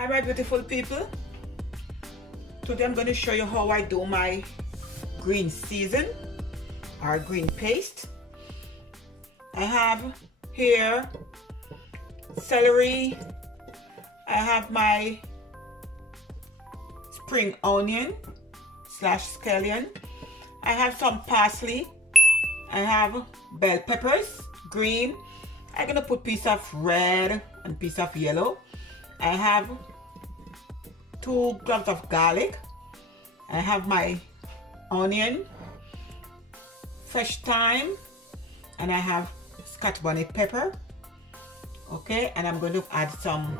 Hi my beautiful people. Today I'm going to show you how I do my green season or green paste. I have here celery, I have my spring onion / scallion, I have some parsley, I have bell peppers, green, I'm gonna put piece of red and piece of yellow. I have 2 cloves of garlic. I have my onion, fresh thyme, and I have scotch bonnet pepper. Okay, and I'm going to add some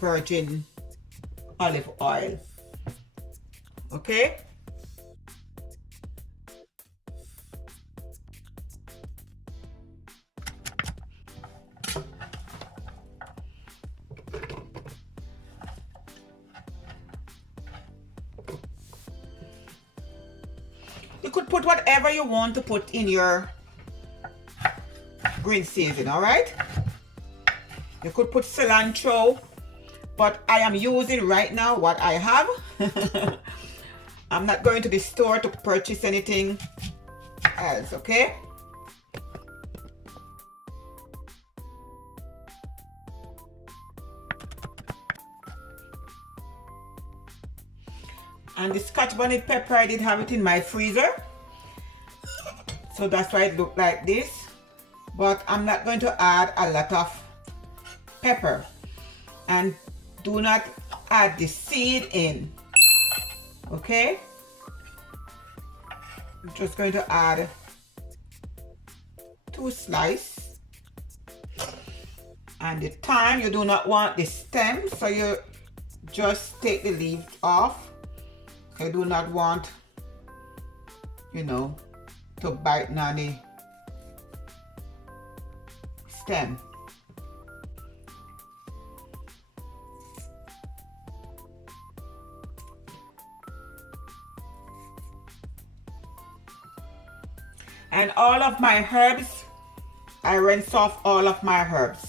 virgin olive oil. Okay. You could put whatever you want to put in your green season, all right? You could put cilantro, but I am using right now what I have. I'm not going to the store to purchase anything else, okay? And the scotch bonnet pepper, I did have it in my freezer, so that's why it looked like this. But I'm not going to add a lot of pepper, and do not add the seed in, okay? I'm just going to add 2 slices, and the thyme, you do not want the stem, so you just take the leaves off. I do not want, you know, to bite on the stem. And all of my herbs, I rinse off all of my herbs.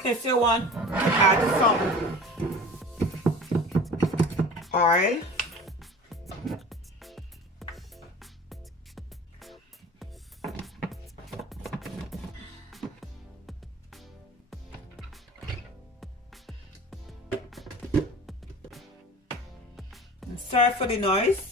In case you want to add some oil. And sorry for the noise.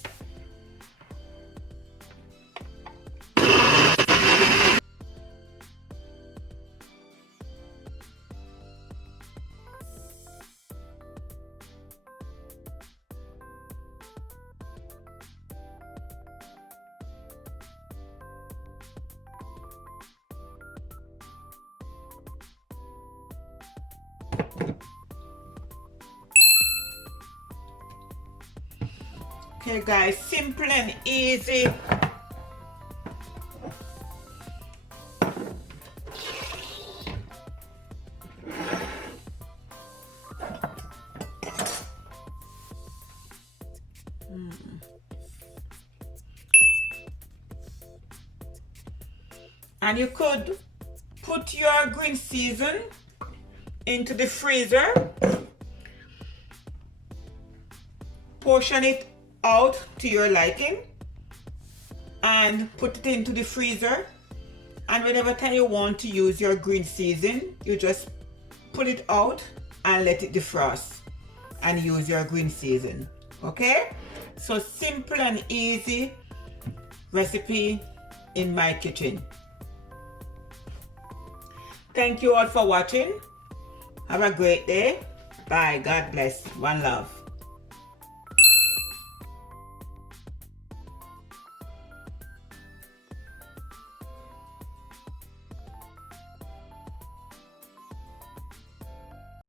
Okay guys, simple and easy. And you could put your green season into the freezer, portion it out to your liking, and put it into the freezer. And whenever time you want to use your green season, you just pull it out and let it defrost and use your green season. Okay, so simple and easy recipe in my kitchen. Thank you all for watching. Have a great day. Bye. God bless. One love.